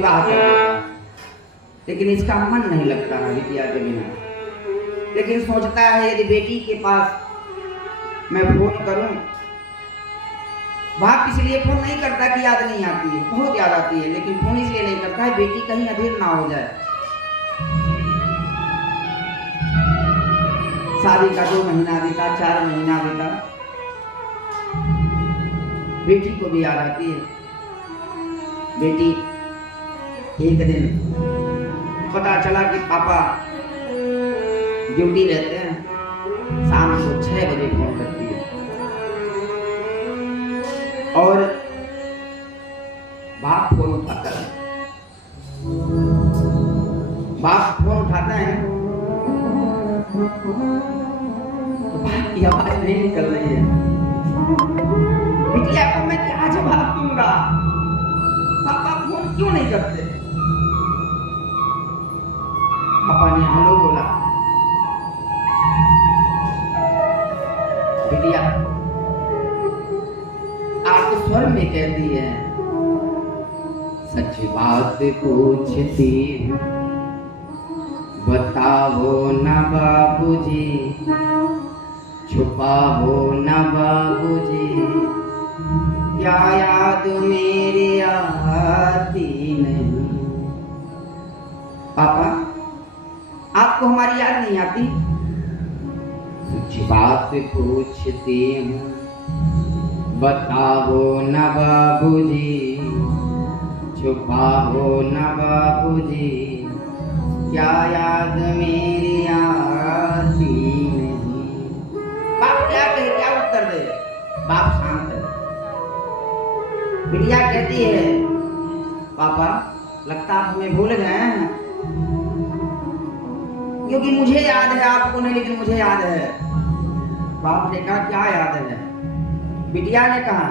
विवाह कर देता, लेकिन इसका मन नहीं लगता है बिटिया के बिना। लेकिन सोचता है यदि बेटी के पास मैं फोन करूं, बाप इसलिए फोन नहीं करता कि याद नहीं आती है, बहुत याद आती है, लेकिन फोन इसलिए नहीं करता है बेटी कहीं अधीर ना हो जाए। शादी का 2 महीना बीता, 4 महीना बीता, बेटी को भी याद आती है। बेटी एक दिन पता चला कि पापा ड्यूटी रहते हैं, शाम को 6 बजे फोन करती है और बाप फोन उठाता है। बाप फोन उठाता है तो बाप की आवाज नहीं निकल रही है। बिटिया को मैं क्या जवाब दूंगा, पापा फोन क्यों नहीं करते? पापा ने हेलो बोला। बिटिया आप स्वर में कहती है, सच बात पूछती बताओ न बाबूजी, छुपाओ न बाबूजी, क्या याद मेरी आती नहीं? पापा आपको हमारी याद नहीं आती? सच बात पूछती हूँ बताओ न बाबूजी, छुपाओ न बाबूजी, क्या याद मेरी आती नहीं? बाप क्या कहे, क्या उत्तर दे? बाप शांत है। बिटिया कहती है, पापा लगता आप हमें भूल गए हैं, क्योंकि मुझे याद है, आपको नहीं, लेकिन मुझे याद है। बाप ने कहा क्या याद है? बिटिया ने कहा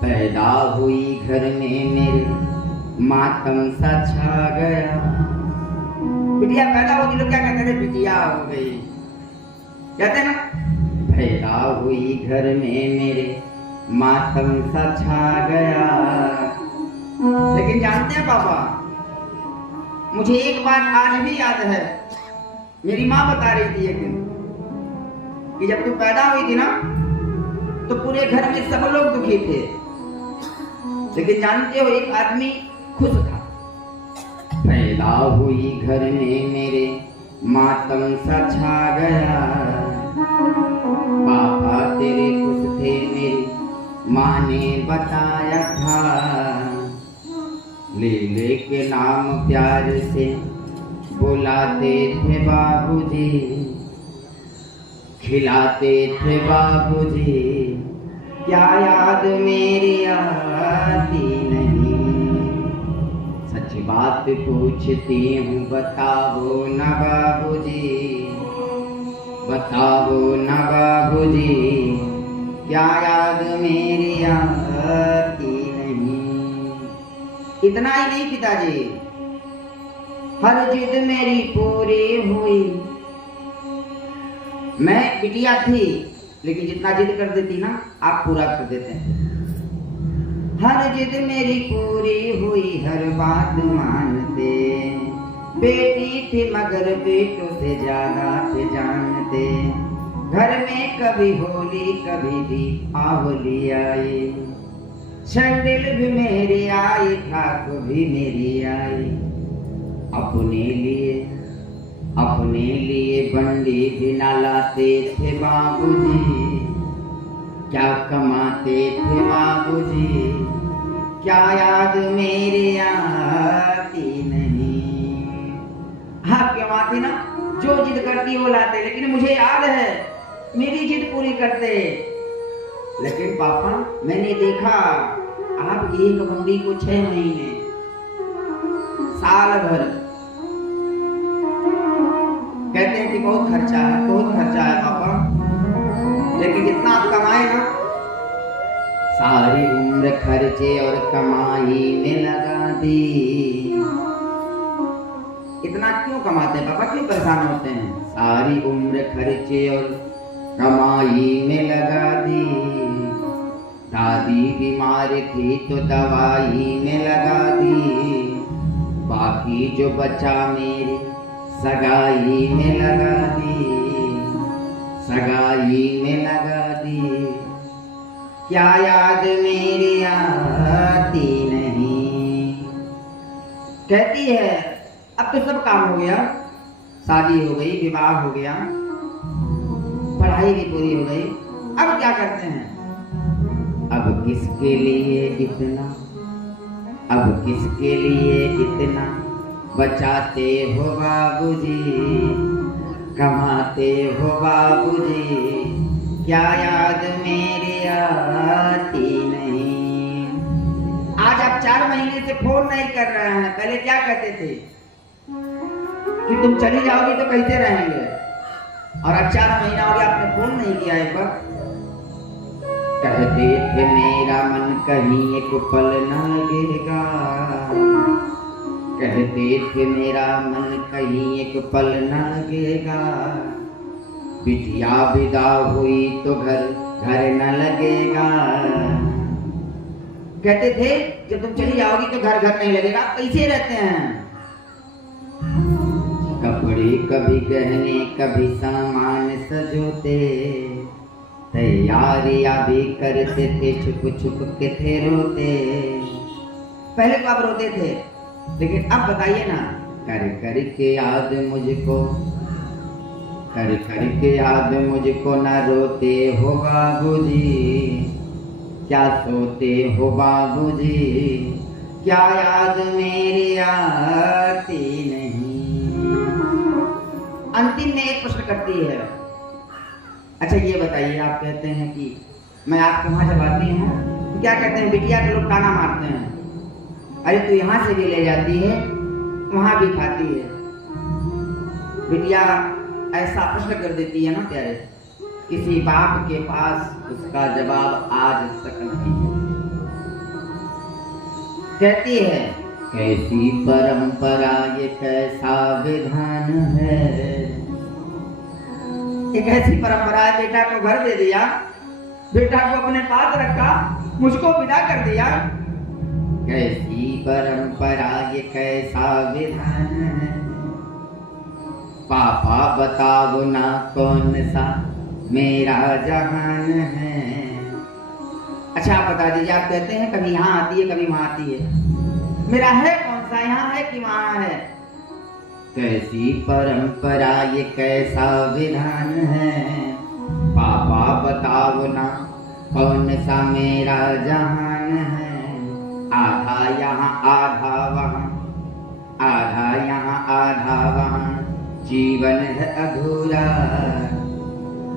पैदा हुई घर में मेरे मातम सा छा गया। बिटिया पैदा होगी लोग क्या कहते थे? बिटिया हो गई, कहते हैं ना। पैदा हुई घर में मेरे मातम सा छा गया। लेकिन जानते हैं पापा, मुझे एक बात आज भी याद है। मेरी माँ बता रही थी एक दिन कि जब तू पैदा हुई थी ना तो पूरे घर में सब लोग दुखी थे, लेकिन जानते हो एक आदमी खुश था। पैदा हुई घर में मेरे मातम सा छा गया, पापा तेरे खुश थे मेरी माँ ने बताया था। ले के नाम प्यार से बुलाते थे बाबूजी, खिलाते थे बाबूजी, क्या याद मेरी आती नहीं? सच बात पूछती हूँ बताओ न बाबूजी, बताओ न बाबूजी, क्या याद मेरी आती नहीं? इतना ही नहीं पिताजी, हर जिद मेरी पूरी हुई। मैं बिटिया थी, लेकिन जितना जिद कर देती ना आप पूरा कर देते हैं। हर जिद मेरी पूरी हुई, हर बात मानते, बेटी थी मगर बेटों से ज्यादा थे जानते। घर में कभी होली कभी दीपावली आई, सैंडल भी मेरी आई, फ्रॉक भी मेरी आई। अपने लिए बंडी भी ना लाते थे बाबूजी, क्या कमाते थे बाबूजी, क्या याद मेरी आती नहीं? आपके माँ थी ना, जो जिद करती वो लाते, लेकिन मुझे याद है मेरी जिद पूरी करते। लेकिन पापा मैंने देखा आप एक बंडी को 6 महीने, साल भर, कहते हैं कि बहुत खर्चा है, बहुत खर्चा है पापा, लेकिन जितना आप कमाए ना सारी उम्र खर्चे और कमाई में लगा दी। इतना क्यों कमाते हैं पापा, क्यों परेशान होते हैं? सारी उम्र खर्चे और कमाई में लगा दी, दादी बीमार थी तो दवाई में लगा दी, बाकी जो बचा मेरे सगाई में लगा दी, सगाई में लगा दी। क्या याद मेरी आती नहीं। कहती है अब तो सब काम हो गया, शादी हो गई, विवाह हो गया, पढ़ाई भी पूरी हो गई, अब क्या करते हैं? अब किसके लिए इतना, अब किसके लिए इतना बचाते हो बाबूजी, कमाते हो बाबूजी, क्या याद मेरी आती नहीं। आज आप 4 महीने से फोन नहीं कर रहे हैं, पहले क्या कहते थे कि तुम चली जाओगी तो कैसे रहेंगे, और अब 4 महीना हो गया आपने फोन नहीं किया एक बार। कहते थे मेरा मन कहीं एक पल न लगेगा, कहते थे मेरा मन कहीं एक पल न लगेगा, बिटिया विदा हुई तो घर घर न लगेगा। कहते थे जब तुम चली जाओगी तो घर घर नहीं लगेगा, कैसे रहते हैं? कपड़े कभी गहने कभी सामान सजोते, तैयारियां भी करते थे, छुप छुप के थे रोते। पहले तो आप रोते थे, लेकिन अब बताइए ना, कर कर के याद मुझको, कर कर के याद मुझको, ना रोते हो बाबूजी, क्या सोते हो बाबूजी, क्या याद मेरी आती नहीं। अंतिम में एक प्रश्न करती है, अच्छा ये बताइए, आप कहते हैं कि मैं आपके वहां जब आती हूँ तो क्या कहते हैं, बिटिया के लोग ताना मारते हैं, अरे तू यहाँ से भी ले जाती है वहां भी खाती है। बिटिया ऐसा प्रश्न कर देती है ना प्यारे, किसी बाप के पास उसका जवाब आज तक नहीं है। कहती है कैसी परंपरा, ये कैसा विधान है, एक ऐसी परंपरा है, बेटा को घर दे दिया, बेटा को अपने पास रखा, मुझको विदा कर दिया। कैसी परंपरा, ये कैसा विधान है, पापा बताओ ना कौन सा मेरा जहान है। अच्छा आप बता दीजिए, आप कहते हैं कभी यहाँ आती है कभी वहां आती है, मेरा है कौन सा, यहाँ है कि वहां है? कैसी परंपरा, ये कैसा विधान है, पापा बताओ ना कौन सा मेरा जहान है। आधा यहाँ आधा वहाँ, आधा यहाँ आधा वहाँ, जीवन है अधूरा,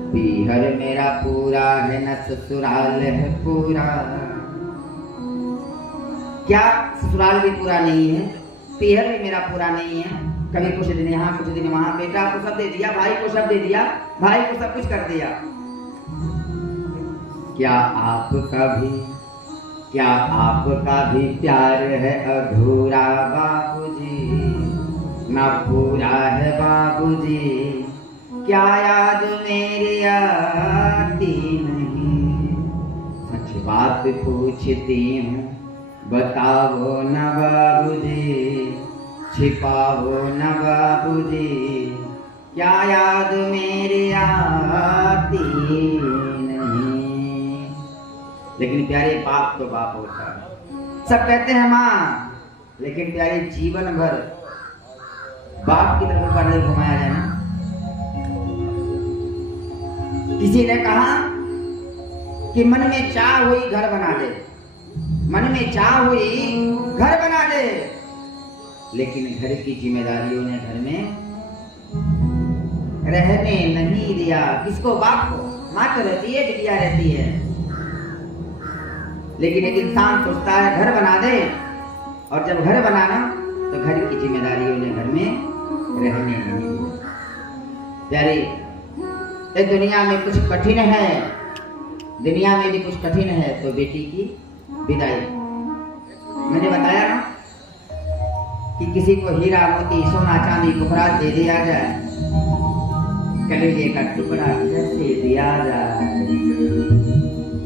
पीहर मेरा पूरा है न ससुराल है पूरा। क्या ससुराल भी पूरा नहीं है, पीहर भी मेरा पूरा नहीं है, कभी कुछ दिन यहाँ कुछ दिन वहां, बेटा को सब दे दिया, भाई को सब दे दिया, भाई को सब कुछ कर दिया। क्या आपका भी प्यार है अधूरा बाबूजी, ना पूरा है बाबूजी, क्या याद मेरी आती नहीं। सच बात पूछती हूँ बताओ न बाबूजी, छिपाओ न बाबूजी, क्या याद मेरी आती नहीं। लेकिन प्यारे बाप तो बाप होता है, सब कहते हैं माँ, लेकिन प्यारे जीवन भर बाप की तरफ पर घुमाया जाए ना। किसी ने कहा कि मन में चाह हुई घर बना दे, मन में चाह हुई घर बना दे, लेकिन घर की जिम्मेदारियों ने घर में रहने नहीं दिया। किसको? बाप को। माँ तो रहती है, बिटिया रहती है, लेकिन एक इंसान सोचता है घर बना दे, और जब घर बनाना तो घर की जिम्मेदारियों ने घर में रहने नहीं दिया। प्यारे, इस दुनिया में कुछ कठिन है, दुनिया में भी कुछ कठिन है तो बेटी की विदाई। मैंने बताया ना कि किसी को हीरा मोती सोना चांदी कुफरात दे दिया जाए, कलेजे का टुकड़ा जैसे दिया जाए,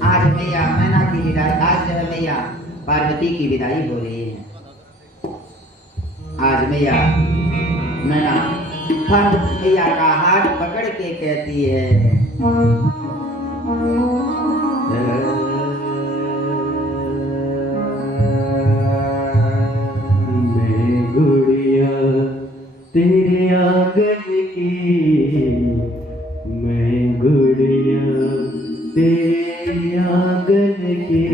आज आज मैया मैना की विदाई, आज जो है मैया पार्वती की विदाई हो रही है। आज मैया मैना पार्वती मैया का हाथ पकड़ के कहती है, मैं गुड़िया तेरे आंगन की, मैं गुड़िया तेरे आंगन की,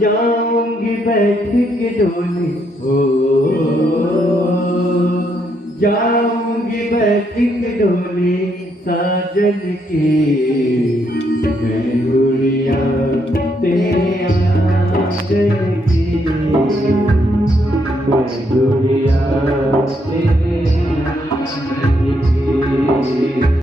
जाऊंगी बैठ के डोली, ओ जाऊंगी बैठ के डोली साजन की, मैं गुड़िया तेरे आंगन की, मैं गुड़िया तेरे